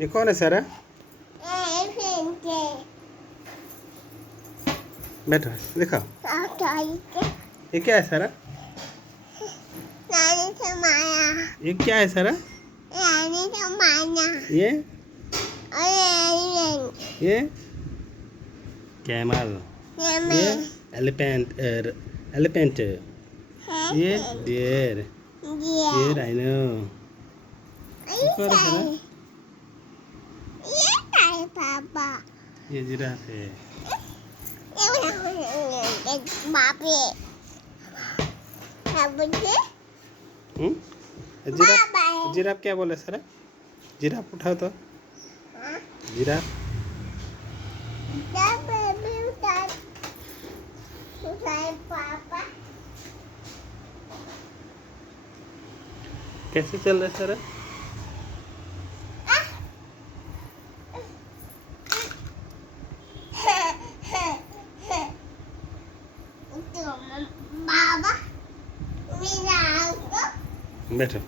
ये कौन है सारा? बैठो दिखाओ। ये क्या है सारा? ये क्या है सारा? ये कैमल। ये एलिफेंट एलिफेंट। ये डियर। ये राइनो। ये कौन है सारा? ये जिराफ है। जिराफ जिराफ क्या बोले सर? जिराफ उठाओ तो। जिराफ कैसे चल रहा है सर? बैठो।